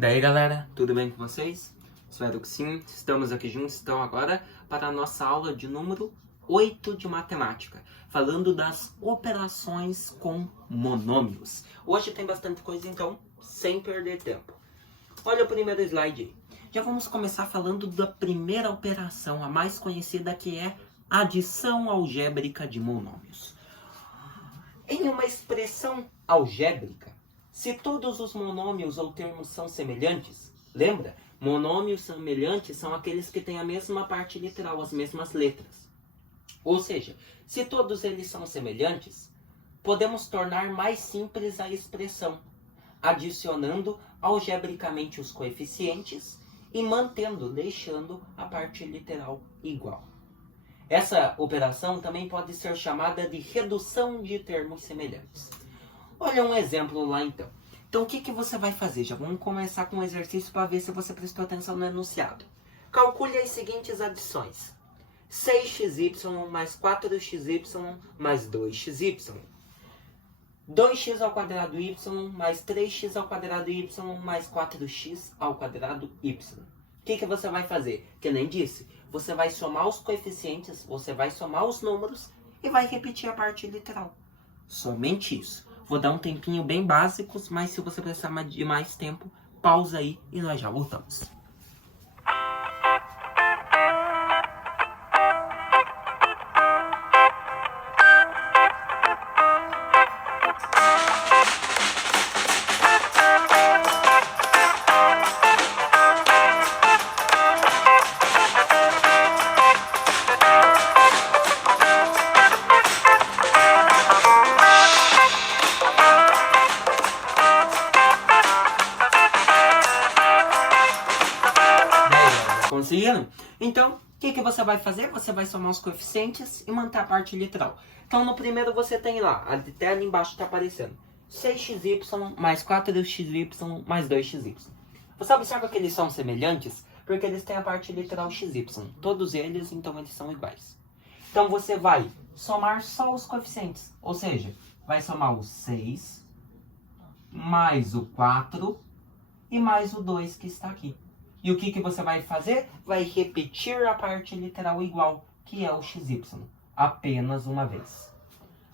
Daí galera, tudo bem com vocês? Espero que sim, estamos aqui juntos então agora para a nossa aula de número 8 de matemática, falando das operações com monômios. Hoje tem bastante coisa, então sem perder tempo. Olha o primeiro slide aí. Já vamos começar falando da primeira operação, a mais conhecida, que é adição algébrica de monômios. Em uma expressão algébrica, se todos os monômios ou termos são semelhantes, lembra? Monômios semelhantes são aqueles que têm a mesma parte literal, as mesmas letras. Ou seja, se todos eles são semelhantes, podemos tornar mais simples a expressão, adicionando algebricamente os coeficientes e deixando a parte literal igual. Essa operação também pode ser chamada de redução de termos semelhantes. Olha um exemplo lá então. Então o que você vai fazer? Já vamos começar com um exercício para ver se você prestou atenção no enunciado. Calcule as seguintes adições. 6xy mais 4xy mais 2xy. 2x ao quadrado y mais 3x ao quadrado y mais 4x ao quadrado y. O que você vai fazer? Que nem disse, você vai somar os coeficientes, você vai somar os números e vai repetir a parte literal. Somente isso. Vou dar um tempinho bem básico, mas se você precisar de mais tempo, pausa aí e nós já voltamos. Conseguiram? Então, o que você vai fazer? Você vai somar os coeficientes e manter a parte literal. Então, no primeiro você tem lá, até ali embaixo está aparecendo, 6xy mais 4xy mais 2xy. Você observa que eles são semelhantes porque eles têm a parte literal xy. Todos eles, então, eles são iguais. Então, você vai somar só os coeficientes. Ou seja, vai somar o 6 mais o 4 e mais o 2 que está aqui. E o que você vai fazer? Vai repetir a parte literal igual, que é o xy, apenas uma vez.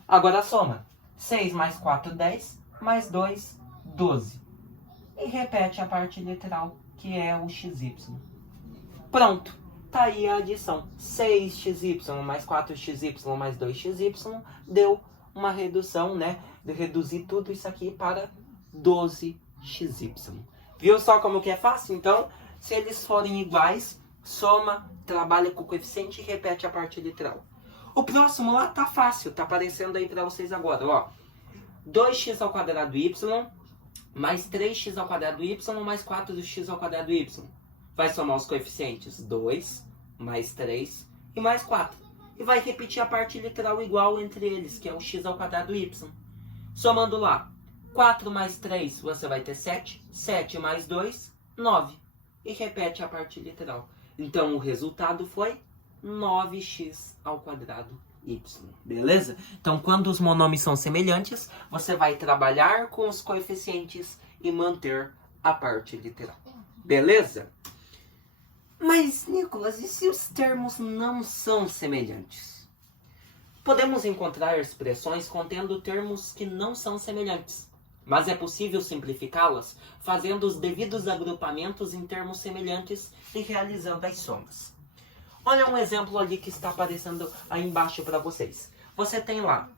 Agora soma. 6 mais 4, 10, mais 2, 12. E repete a parte literal, que é o xy. Pronto, tá aí a adição. 6xy mais 4xy mais 2xy deu uma redução, né? De reduzir tudo isso aqui para 12xy. Viu só como que é fácil? Então, se eles forem iguais, soma, trabalha com o coeficiente e repete a parte literal. O próximo lá tá fácil, tá aparecendo aí para vocês agora, ó. 2x ao quadrado y mais 3x ao quadrado y mais 4x ao quadrado y. Vai somar os coeficientes 2 mais 3 e mais 4. E vai repetir a parte literal igual entre eles, que é o x ao quadrado y. Somando lá, 4 mais 3 você vai ter 7, 7 mais 2, 9. E repete a parte literal. Então, o resultado foi 9x ao quadrado y. Beleza? Então, quando os monômios são semelhantes, você vai trabalhar com os coeficientes e manter a parte literal. Beleza? Mas, Nicolas, e se os termos não são semelhantes? Podemos encontrar expressões contendo termos que não são semelhantes. Mas é possível simplificá-las fazendo os devidos agrupamentos em termos semelhantes e realizando as somas. Olha um exemplo ali que está aparecendo aí embaixo para vocês. Você tem lá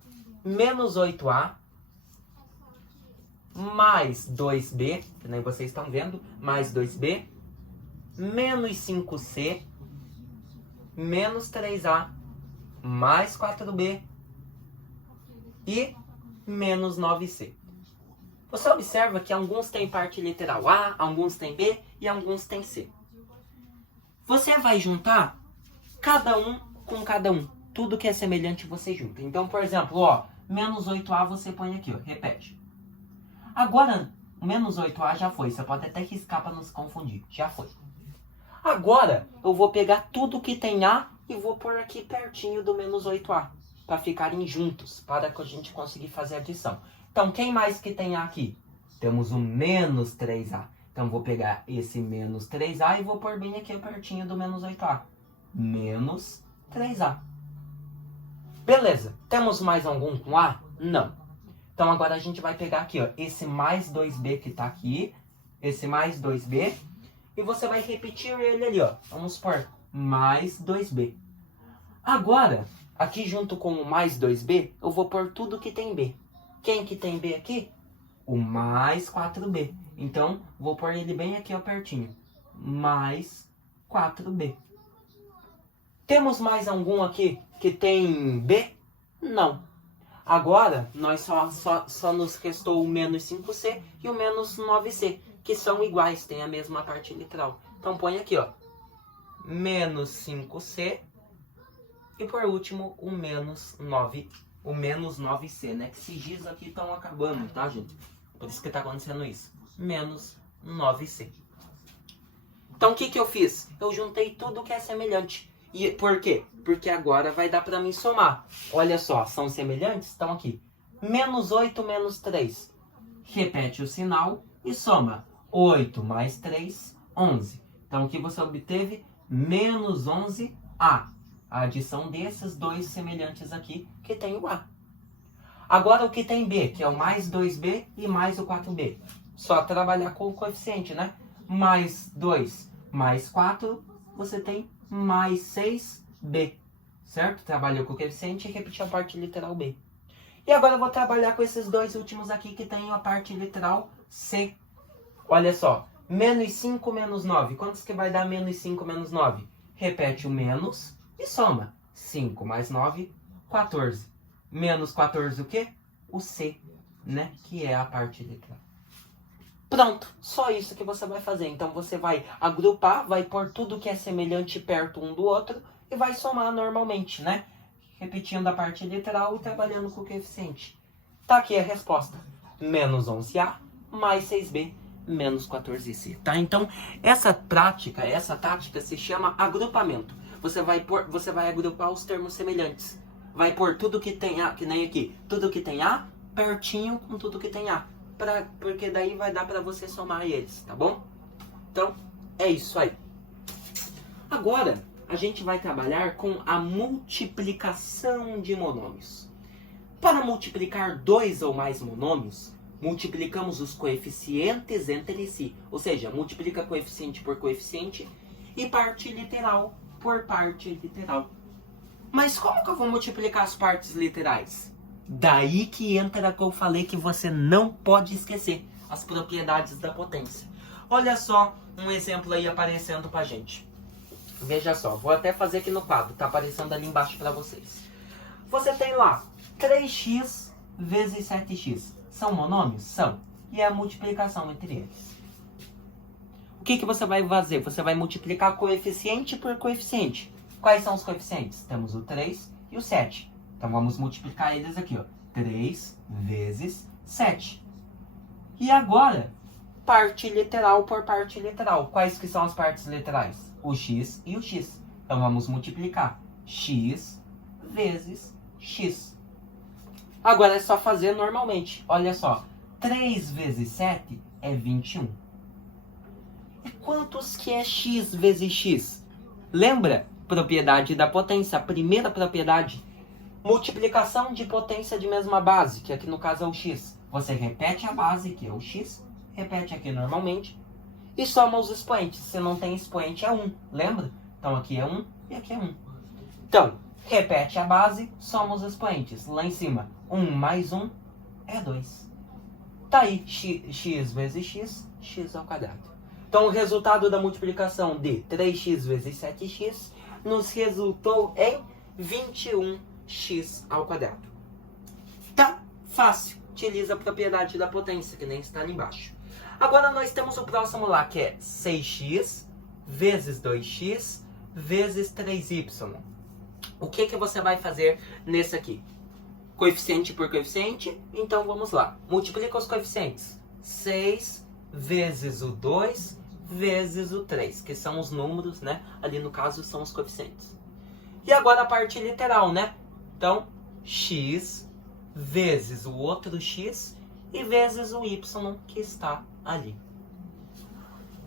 menos 8a mais 2b, que nem vocês estão vendo, mais 2b, menos 5c, menos 3a, mais 4b e menos 9c. Você observa que alguns têm parte literal A, alguns têm B e alguns têm C. Você vai juntar cada um com cada um. Tudo que é semelhante você junta. Então, por exemplo, ó, menos 8A você põe aqui, ó, repete. Agora, menos 8A já foi. Você pode até riscar para não se confundir. Já foi. Agora, eu vou pegar tudo que tem A e vou pôr aqui pertinho do menos 8A. Para ficarem juntos, para que a gente conseguir fazer a adição. Então, quem mais que tem A aqui? Temos o menos 3A. Então, vou pegar esse menos 3A e vou pôr bem aqui pertinho do menos 8A. Menos 3A. Beleza. Temos mais algum com A? Não. Então, agora a gente vai pegar aqui, ó, esse mais 2B que tá aqui. Esse mais 2B. E você vai repetir ele ali, ó. Vamos pôr mais 2B. Agora, aqui junto com o mais 2B, eu vou pôr tudo que tem B. Quem que tem B aqui? O mais 4B. Então, vou pôr ele bem aqui, ó, pertinho. Mais 4B. Temos mais algum aqui que tem B? Não. Agora, nós só nos restou o menos 5C e o menos 9C, que são iguais, têm a mesma parte literal. Então, põe aqui, ó. Menos 5C e, por último, o menos 9C, né? Que esses dias aqui estão acabando, tá, gente? Por isso que tá acontecendo isso. Menos 9C. Então, o que que eu fiz? Eu juntei tudo que é semelhante. E por quê? Porque agora vai dar para mim somar. Olha só, são semelhantes? Estão aqui. Menos 8 menos 3. Repete o sinal e soma. 8 mais 3, 11. Então, o que você obteve? Menos 11A. A adição desses dois semelhantes aqui, que tem o A. Agora, o que tem B, que é o mais 2B e mais o 4B. Só trabalhar com o coeficiente, né? Mais 2 mais 4, você tem mais 6B, certo? Trabalhou com o coeficiente e repetiu a parte literal B. E agora eu vou trabalhar com esses dois últimos aqui que tem a parte literal C. Olha só, menos 5 menos 9. Quantos que vai dar menos 5 menos 9? Repete o menos e soma. 5 mais 9, 14. Menos 14 o quê? O C, né? Que é a parte literal. Pronto, só isso que você vai fazer. Então você vai agrupar, vai pôr tudo que é semelhante perto um do outro e vai somar normalmente, né? Repetindo a parte literal e trabalhando com o coeficiente. Tá aqui a resposta. Menos 11A mais 6B menos 14C. Tá? Então essa tática se chama agrupamento. Você vai agrupar os termos semelhantes. Vai pôr tudo que tem A, que nem aqui. Tudo que tem A pertinho com tudo que tem A. Porque daí vai dar para você somar eles, tá bom? Então, é isso aí. Agora, a gente vai trabalhar com a multiplicação de monômios. Para multiplicar dois ou mais monômios, multiplicamos os coeficientes entre si. Ou seja, multiplica coeficiente por coeficiente e parte literal por parte literal. Mas como que eu vou multiplicar as partes literais? Daí que entra que eu falei que você não pode esquecer as propriedades da potência. Olha só um exemplo aí aparecendo pra gente. Veja só, vou até fazer aqui no quadro, tá aparecendo ali embaixo pra vocês. Você tem lá 3x vezes 7x. São monômios? São. E é a multiplicação entre eles. O que você vai fazer? Você vai multiplicar coeficiente por coeficiente. Quais são os coeficientes? Temos o 3 e o 7. Então, vamos multiplicar eles aqui, ó. 3 vezes 7. E agora, parte literal por parte literal. Quais que são as partes literais? O x e o x. Então, vamos multiplicar x vezes x. Agora, é só fazer normalmente. Olha só. 3 vezes 7 é 21. E quantos que é x vezes x? Lembra? Propriedade da potência. A primeira propriedade. Multiplicação de potência de mesma base, que aqui no caso é o x. Você repete a base, que é o x, repete aqui normalmente, e soma os expoentes. Se não tem expoente, é 1, lembra? Então aqui é 1 e aqui é 1. Então, repete a base, soma os expoentes. Lá em cima, 1 mais 1 é 2. Tá aí, x vezes x ao quadrado. Então o resultado da multiplicação de 3x vezes 7x nos resultou em 21x ao quadrado. Tá fácil. Utiliza a propriedade da potência, que nem está ali embaixo. Agora nós temos o próximo lá, que é 6x vezes 2x vezes 3y. O que você vai fazer nesse aqui? Coeficiente por coeficiente. Então vamos lá. Multiplica os coeficientes. 6 vezes o 2 vezes o 3, que são os números, né? Ali no caso são os coeficientes. E agora a parte literal, né? Então, x vezes o outro x e vezes o y que está ali.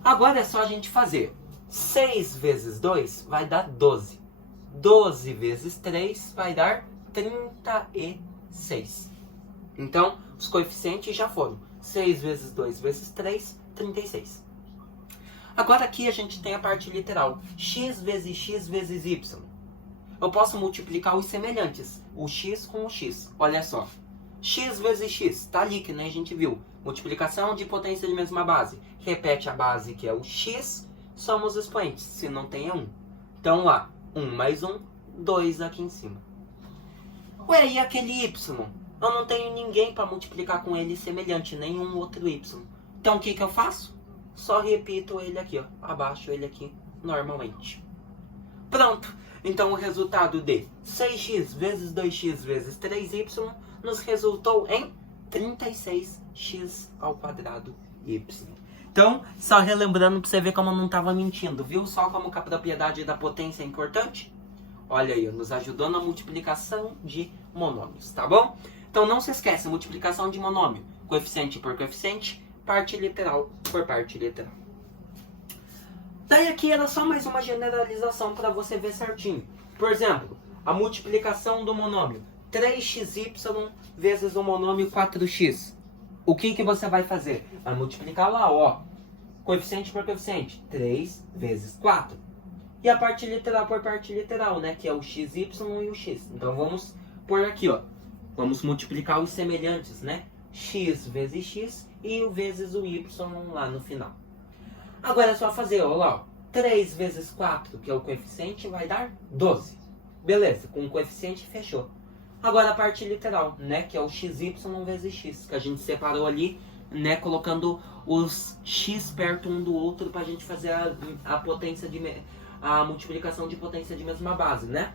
Agora é só a gente fazer. 6 vezes 2 vai dar 12. 12 vezes 3 vai dar 36. Então, os coeficientes já foram. 6 vezes 2 vezes 3, 36. Agora aqui a gente tem a parte literal. X vezes x vezes y. Eu posso multiplicar os semelhantes. O x com o x. Olha só. X vezes x. Tá ali que nem a gente viu. Multiplicação de potência de mesma base. Repete a base que é o x. Somos expoentes. Se não tem é 1. Então lá. 1 mais 1. 2 aqui em cima. Ué, e aquele y? Eu não tenho ninguém para multiplicar com ele semelhante. Nenhum outro y. Então o que eu faço? Só repito ele aqui, ó. Abaixo ele aqui, normalmente. Pronto. Então o resultado de 6x vezes 2x vezes 3y nos resultou em 36x ao quadrado y. Então, só relembrando para você ver como eu não estava mentindo, viu? Só como que a propriedade da potência é importante. Olha aí, nos ajudou na multiplicação de monômios, tá bom? Então não se esqueça, multiplicação de monômio. Coeficiente por coeficiente, parte literal por parte literal. Daí aqui era só mais uma generalização para você ver certinho. Por exemplo, a multiplicação do monômio 3xy vezes o monômio 4x. O que você vai fazer? Vai multiplicar lá, ó. Coeficiente por coeficiente. 3 vezes 4. E a parte literal por parte literal, né? Que é o xy e o x. Então vamos pôr aqui, ó. Vamos multiplicar os semelhantes, né? X vezes x e o vezes o y lá no final. Agora é só fazer, ó lá, ó. 3 vezes 4, que é o coeficiente, vai dar 12. Beleza, com o coeficiente fechou. Agora a parte literal, né, que é o xy vezes x, que a gente separou ali, né, colocando os x perto um do outro para a gente fazer a potência a multiplicação de potência de mesma base, né?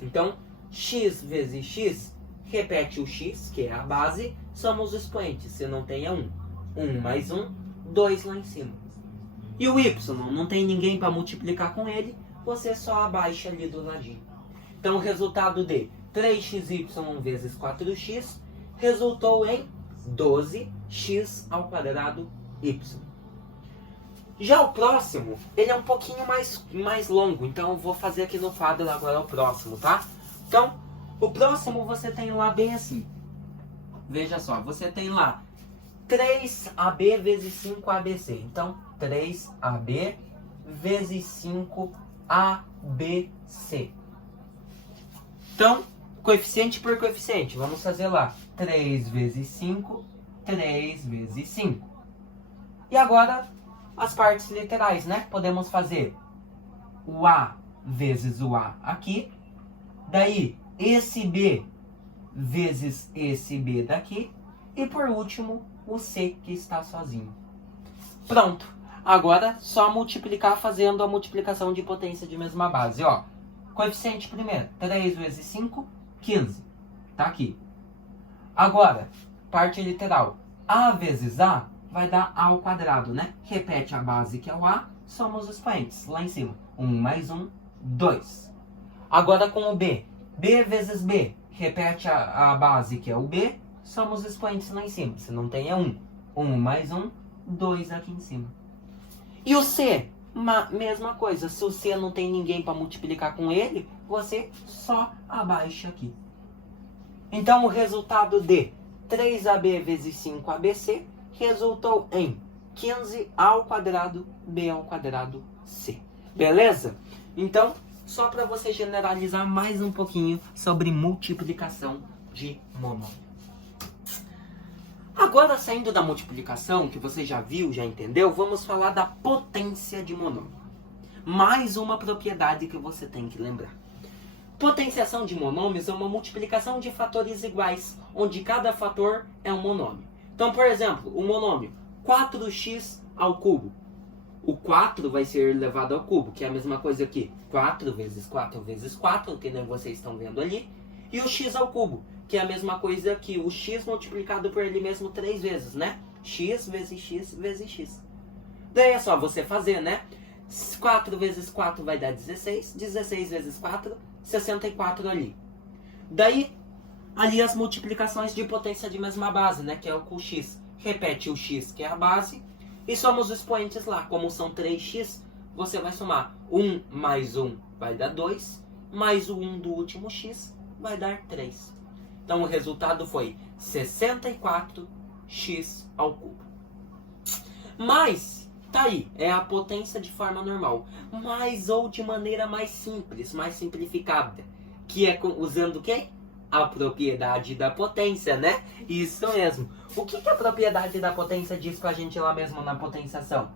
Então, x vezes x, repete o x, que é a base, somos os expoentes, se não tem é 1. 1 mais 1, 2 lá em cima. E o y, não tem ninguém para multiplicar com ele, você só abaixa ali do ladinho. Então, o resultado de 3xy vezes 4x resultou em 12x ao quadrado y. Já o próximo, ele é um pouquinho mais longo, então eu vou fazer aqui no quadro agora o próximo, tá? Então, o próximo você tem lá bem assim. Veja só, você tem lá 3AB vezes 5ABC. Então, 3AB vezes 5ABC. Então, coeficiente por coeficiente. Vamos fazer lá. 3 vezes 5, 3 vezes 5. E agora, as partes literais, né? Podemos fazer o A vezes o A aqui. Daí, esse B vezes esse B daqui. E por último, o C que está sozinho. Pronto. Agora, só multiplicar fazendo a multiplicação de potência de mesma base. Ó, coeficiente primeiro. 3 vezes 5, 15. Tá aqui. Agora, parte literal. A vezes A vai dar A ao quadrado, né? Repete a base que é o A, somos os expoentes. Lá em cima. 1 mais 1, 2. Agora com o B. B vezes B. Repete a base que é o B, somos expoentes lá em cima. Se não tem é 1. 1 mais 1, 2 aqui em cima. E o C? Mesma coisa. Se o C não tem ninguém para multiplicar com ele, você só abaixa aqui. Então o resultado de 3AB vezes 5ABC resultou em 15 ao quadrado B ao quadrado C. Beleza? Então, só para você generalizar mais um pouquinho sobre multiplicação de monômio. Agora, saindo da multiplicação, que você já viu, já entendeu, vamos falar da potência de monômio. Mais uma propriedade que você tem que lembrar. Potenciação de monômios é uma multiplicação de fatores iguais, onde cada fator é um monômio. Então, por exemplo, o monômio 4x ao cubo. O 4 vai ser elevado ao cubo, que é a mesma coisa aqui. 4 vezes 4 vezes 4, que nem vocês estão vendo ali. E o x ao cubo, que é a mesma coisa que o x multiplicado por ele mesmo 3 vezes, né? X vezes x vezes x. Daí é só você fazer, né? 4 vezes 4 vai dar 16. 16 vezes 4, 64 ali. Daí, ali as multiplicações de potência de mesma base, né? Que é o com x. Repete o x, que é a base. e soma os expoentes lá. Como são 3x, você vai somar 1 mais 1 vai dar 2, mais o 1 do último x vai dar 3. Então o resultado foi 64x ao cubo. Mas, tá aí, é a potência de forma normal. Mas ou de maneira mais simples, mais simplificada. Que é usando o quê? A propriedade da potência, né? Isso mesmo. O que a propriedade da potência diz pra gente lá mesmo na potenciação?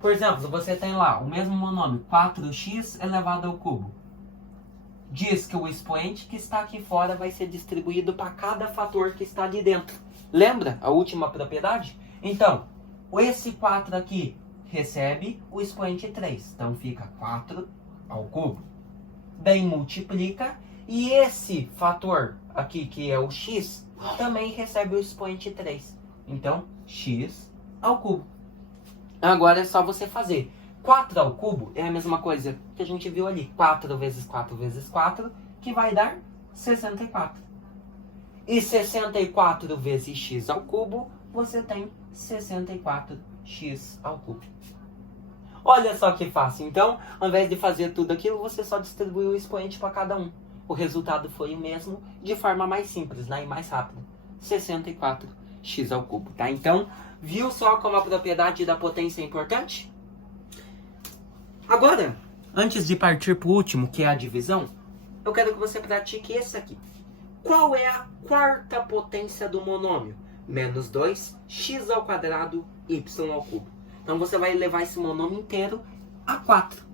Por exemplo, você tem lá o mesmo monômio, 4x elevado ao cubo. Diz que o expoente que está aqui fora vai ser distribuído para cada fator que está ali dentro. Lembra a última propriedade? Então, esse 4 aqui recebe o expoente 3. Então fica 4 ao cubo. Daí multiplica. E esse fator aqui, que é o x, também recebe o expoente 3. Então, x ao cubo. Agora é só você fazer. 4 ao cubo é a mesma coisa que a gente viu ali. 4 vezes 4 vezes 4, que vai dar 64. E 64 vezes x ao cubo, você tem 64x ao cubo. Olha só que fácil. Então, ao invés de fazer tudo aquilo, você só distribuiu o expoente para cada um. O resultado foi o mesmo, de forma mais simples, né, e mais rápida. 64x ao cubo, tá? Então, viu só como a propriedade da potência é importante? Agora, antes de partir para o último, que é a divisão, eu quero que você pratique esse aqui. Qual é a quarta potência do monômio? Menos 2x ao quadrado y ao cubo. Então você vai levar esse monômio inteiro a 4.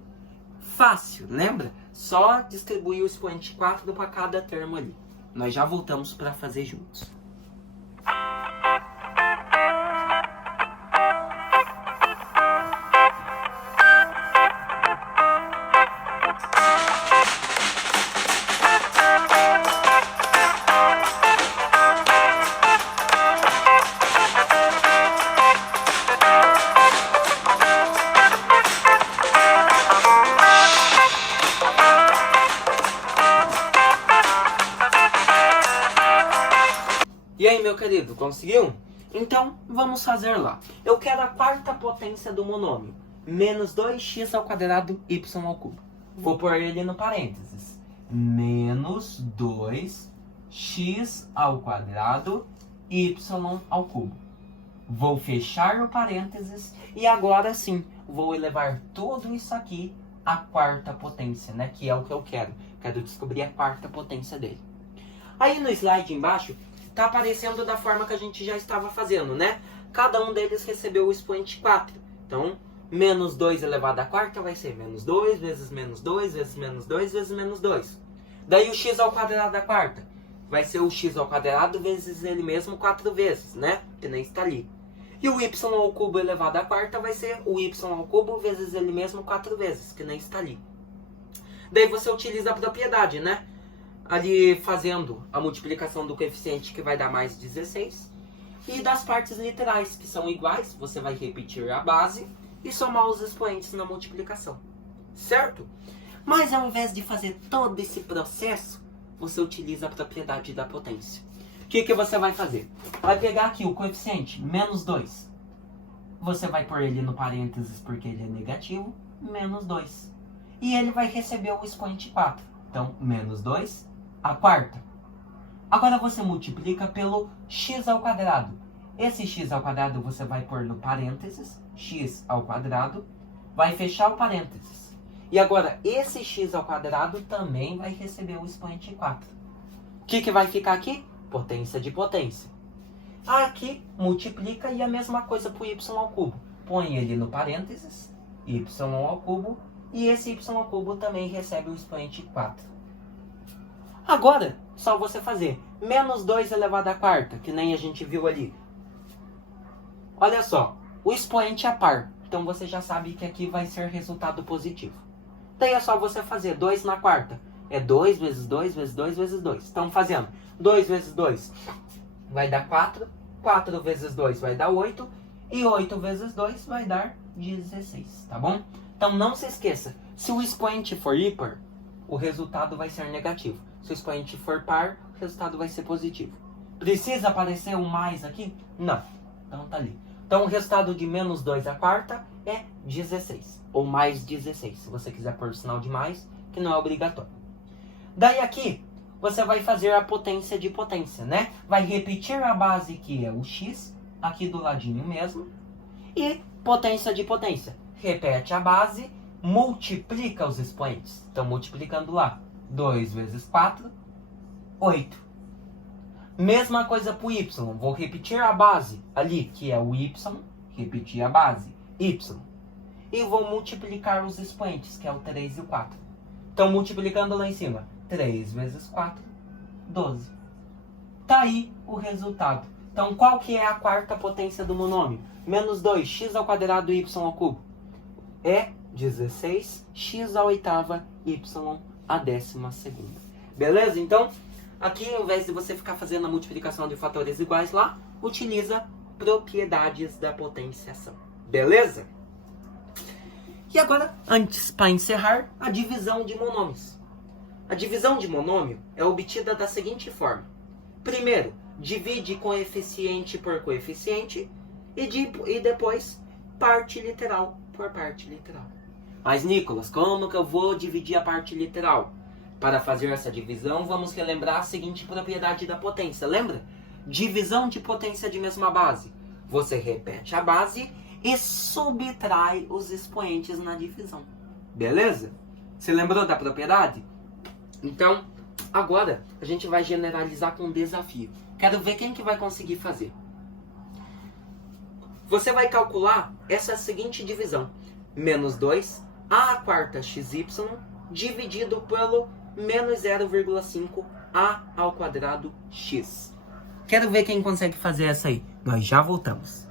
Fácil, lembra? Só distribuir o expoente 4 para cada termo ali. Nós já voltamos para fazer juntos. E aí, meu querido, conseguiu? Então, vamos fazer lá. Eu quero a quarta potência do monômio. Menos 2x ao quadrado y ao cubo. Vou pôr ele no parênteses. Menos 2x ao quadrado y ao cubo. Vou fechar o parênteses e agora sim, vou elevar tudo isso aqui à quarta potência, né? Que é o que eu quero. Quero descobrir a quarta potência dele. Aí no slide embaixo, tá aparecendo da forma que a gente já estava fazendo, né? Cada um deles recebeu o expoente 4. Então, menos 2 elevado à quarta vai ser menos 2 vezes menos 2 vezes menos 2 vezes menos 2. Daí o x ao quadrado à quarta vai ser o x ao quadrado vezes ele mesmo 4 vezes, né? Que nem está ali. E o y ao cubo elevado à quarta vai ser o y ao cubo vezes ele mesmo 4 vezes, que nem está ali. Daí você utiliza a propriedade, né? Ali fazendo a multiplicação do coeficiente, que vai dar mais 16. E das partes literais, que são iguais, você vai repetir a base e somar os expoentes na multiplicação. Certo? Mas ao invés de fazer todo esse processo, você utiliza a propriedade da potência. O que você vai fazer? Vai pegar aqui o coeficiente, menos 2. Você vai pôr ele no parênteses porque ele é negativo, menos 2. E ele vai receber o expoente 4. Então, menos 2 a quarta. Agora você multiplica pelo x ao quadrado. Esse x ao quadrado você vai pôr no parênteses, x ao quadrado, vai fechar o parênteses. E agora, esse x ao quadrado também vai receber o expoente 4. O que vai ficar aqui? Potência de potência. Aqui, multiplica e a mesma coisa para o y ao cubo. Põe ele no parênteses, y ao cubo, e esse y ao cubo também recebe o expoente 4. Agora, só você fazer menos 2 elevado à quarta, que nem a gente viu ali. Olha só, o expoente é par, então você já sabe que aqui vai ser resultado positivo. Daí é só você fazer 2 na quarta. É 2 vezes 2 vezes 2 vezes 2. Estamos fazendo 2 vezes 2 vai dar 4. 4 vezes 2 vai dar 8. E 8 vezes 2 vai dar 16, tá bom? Então não se esqueça, se o expoente for ímpar, o resultado vai ser negativo. Se o expoente for par, o resultado vai ser positivo. Precisa aparecer um mais aqui? Não. Então tá ali. Então, o resultado de menos 2 à quarta é 16. Ou mais 16, se você quiser pôr o sinal de mais, que não é obrigatório. Daí aqui, você vai fazer a potência de potência, né? Vai repetir a base que é o x, aqui do ladinho mesmo. E potência de potência. Repete a base, multiplica os expoentes. Então, multiplicando lá. 2 vezes 4, 8. Mesma coisa para o y. Vou repetir a base ali, que é o y. Repetir a base, y. E vou multiplicar os expoentes, que é o 3 e o 4. Então, multiplicando lá em cima. 3 vezes 4, 12. Tá aí o resultado. Então, qual que é a quarta potência do monômio? Menos 2, x ao quadrado, y ao cubo. É 16, x à oitava, y à 12ª. Beleza? Então, aqui, ao invés de você ficar fazendo a multiplicação de fatores iguais lá, utiliza propriedades da potenciação. Beleza? E agora, antes, para encerrar, a divisão de monômios. A divisão de monômio é obtida da seguinte forma. Primeiro, divide coeficiente por coeficiente e depois parte literal por parte literal. Mas, Nicolas, como que eu vou dividir a parte literal? Para fazer essa divisão, vamos relembrar a seguinte propriedade da potência. Lembra? Divisão de potência de mesma base. Você repete a base e subtrai os expoentes na divisão. Beleza? Você lembrou da propriedade? Então, agora a gente vai generalizar com um desafio. Quero ver quem que vai conseguir fazer. Você vai calcular essa seguinte divisão. Menos 2 a quarta xy dividido pelo menos 0,5 a ao quadrado x. Quero ver quem consegue fazer essa aí. Nós já voltamos.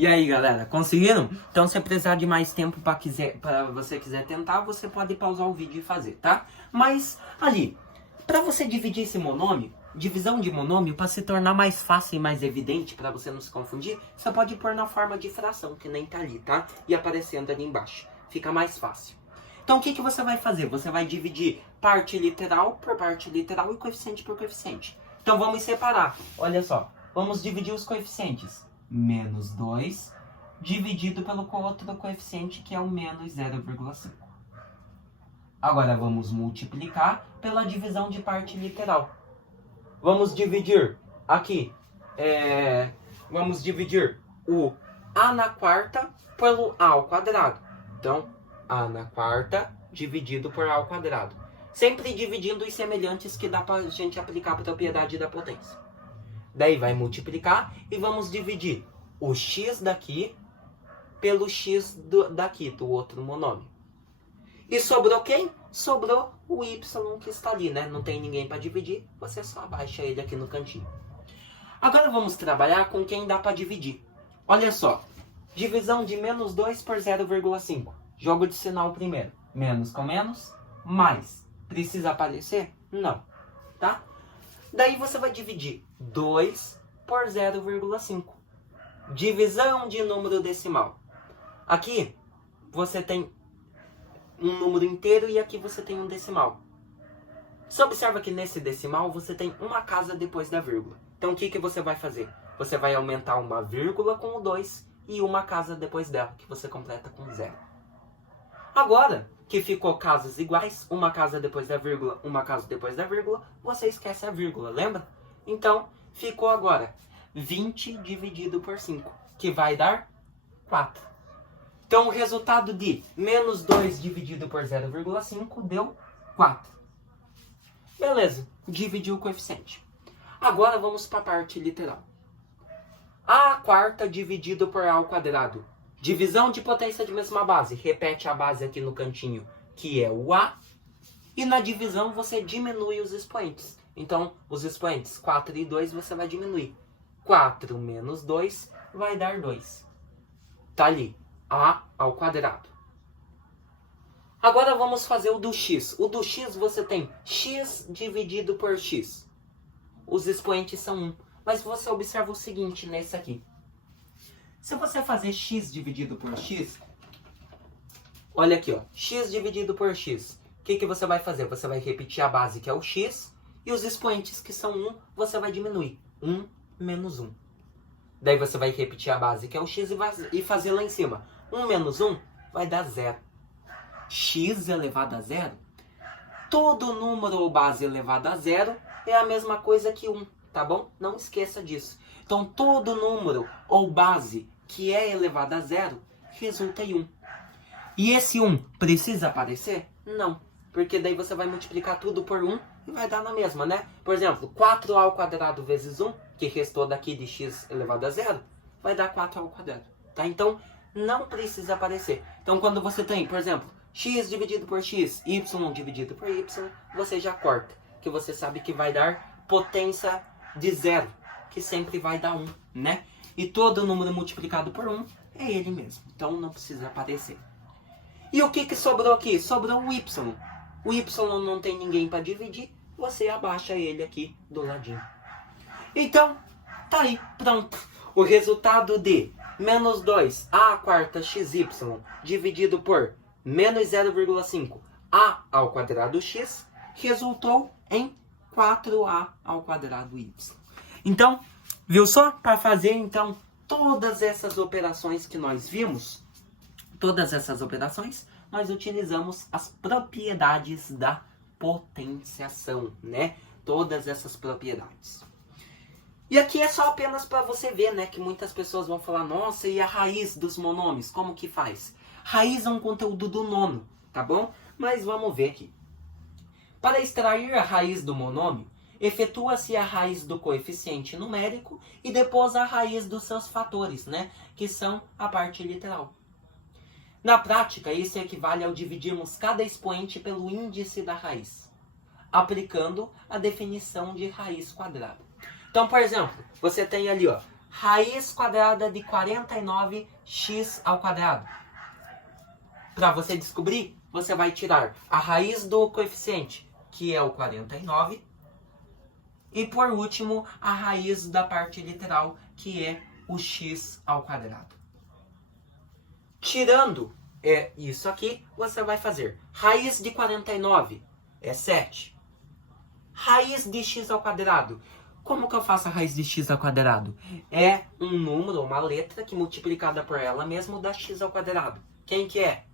E aí, galera, conseguiram? Então, se precisar de mais tempo para você quiser tentar, você pode pausar o vídeo e fazer, tá? Mas, ali, para você dividir esse monômio, divisão de monômio, para se tornar mais fácil e mais evidente, para você não se confundir, você pode pôr na forma de fração, que nem tá ali, tá? E aparecendo ali embaixo. Fica mais fácil. Então, o que você vai fazer? Você vai dividir parte literal por parte literal e coeficiente por coeficiente. Então, vamos separar. Olha só, vamos dividir os coeficientes. Menos 2 dividido pelo outro coeficiente, que é o menos 0,5. Agora vamos multiplicar pela divisão de parte literal. Vamos dividir aqui, vamos dividir o a na quarta pelo a ao quadrado. Então, a na quarta dividido por a ao quadrado. Sempre dividindo os semelhantes, que dá pra gente aplicar a propriedade da potência. Daí vai multiplicar e vamos dividir o x daqui pelo x daqui, do outro monômio. E sobrou quem? Sobrou o y que está ali, né? Não tem ninguém para dividir, você só abaixa ele aqui no cantinho. Agora vamos trabalhar com quem dá para dividir. Olha só, divisão de menos 2 por 0,5. Jogo de sinal primeiro. Menos com menos, mais. Precisa aparecer? Não. Tá? Daí você vai dividir 2 por 0,5. Divisão de número decimal. Aqui você tem um número inteiro e aqui você tem um decimal. Você observa que nesse decimal você tem uma casa depois da vírgula. Então o que você vai fazer? Você vai aumentar uma vírgula com o 2 e uma casa depois dela, que você completa com 0. Agora que ficou casas iguais, uma casa depois da vírgula, uma casa depois da vírgula, você esquece a vírgula, lembra? Então, ficou agora 20 dividido por 5, que vai dar 4. Então, o resultado de menos 2 dividido por 0,5 deu 4. Beleza, dividiu o coeficiente. Agora vamos para a parte literal. A quarta dividido por a ao quadrado. Divisão de potência de mesma base. Repete a base aqui no cantinho, que é o a. E na divisão você diminui os expoentes. Então, os expoentes 4 e 2 você vai diminuir. 4 menos 2 vai dar 2. Tá ali, a ao quadrado. Agora vamos fazer o do x. O do x você tem x dividido por x. Os expoentes são 1. Mas você observa o seguinte nesse aqui. Se você fazer x dividido por x, olha aqui, ó, x dividido por x. O que você vai fazer? Você vai repetir a base, que é o x, e os expoentes, que são 1, você vai diminuir. 1 menos 1. Daí você vai repetir a base, que é o x, e fazer lá em cima. 1 menos 1 vai dar 0. X elevado a 0, todo número ou base elevado a 0 é a mesma coisa que 1, tá bom? Não esqueça disso. Então, todo número ou base que é elevado a 0 resulta em 1. E esse 1 precisa aparecer? Não, porque daí você vai multiplicar tudo por 1 e vai dar na mesma, né? Por exemplo, 4 ao quadrado vezes 1, que restou daqui de x elevado a 0, vai dar 4 ao quadrado, tá? Então, não precisa aparecer. Então, quando você tem, por exemplo, x dividido por x, y dividido por y, você já corta, que você sabe que vai dar potência de 0, que sempre vai dar 1, né? E todo número multiplicado por 1 é ele mesmo, então não precisa aparecer. E o que sobrou aqui? Sobrou o y. O y não tem ninguém para dividir, você abaixa ele aqui do ladinho. Então, tá aí, pronto. O resultado de menos 2a quarta xy dividido por menos 0,5 a ao quadrado x resultou em 4a ao quadrado y. Então, viu só? Para fazer, então, todas essas operações que nós vimos, nós utilizamos as propriedades da potenciação, né? Todas essas propriedades. E aqui é só apenas para você ver, né? Que muitas pessoas vão falar, nossa, e a raiz dos monômios, como que faz? Raiz é um conteúdo do nono, tá bom? Mas vamos ver aqui. Para extrair a raiz do monômio, efetua-se a raiz do coeficiente numérico e depois a raiz dos seus fatores, né? Que são a parte literal. Na prática, isso equivale ao dividirmos cada expoente pelo índice da raiz, aplicando a definição de raiz quadrada. Então, por exemplo, você tem ali, ó, raiz quadrada de 49x ao quadrado. Para você descobrir, você vai tirar a raiz do coeficiente, que é o 49, e por último, a raiz da parte literal, que é o x ao quadrado. Tirando isso aqui, você vai fazer raiz de 49 é 7. Raiz de x ao quadrado. Como que eu faço a raiz de x ao quadrado? É um número, uma letra, que multiplicada por ela mesmo dá x ao quadrado. Quem que é?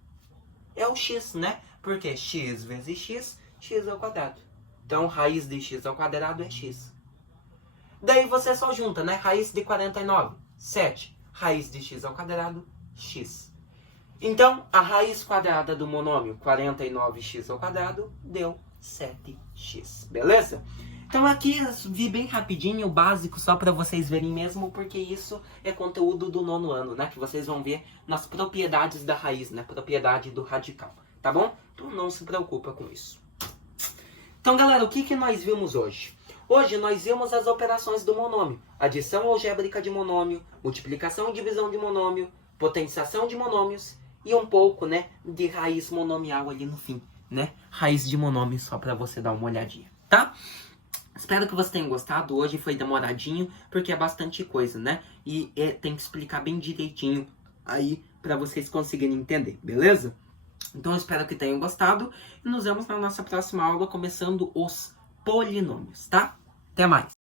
É o x, né? Porque x vezes x, x ao quadrado. Então, raiz de x ao quadrado é x. Daí você só junta, né? Raiz de 49, 7. Raiz de x ao quadrado, x. Então, a raiz quadrada do monômio 49x ao quadrado deu 7x. Beleza? Então aqui eu vi bem rapidinho o básico, só para vocês verem mesmo, porque isso é conteúdo do nono ano, né? Que vocês vão ver nas propriedades da raiz, né? Propriedade do radical, tá bom? Então não se preocupa com isso. Então, galera, o que nós vimos hoje? Hoje nós vimos as operações do monômio. Adição algébrica de monômio, multiplicação e divisão de monômio, potenciação de monômios e um pouco, né, de raiz monomial ali no fim, né? Raiz de monômio, só para você dar uma olhadinha, tá? Espero que você tenha gostado. Hoje foi demoradinho, porque é bastante coisa, né? E tem que explicar bem direitinho aí para vocês conseguirem entender, beleza? Então eu espero que tenham gostado e nos vemos na nossa próxima aula começando os polinômios, tá? Até mais!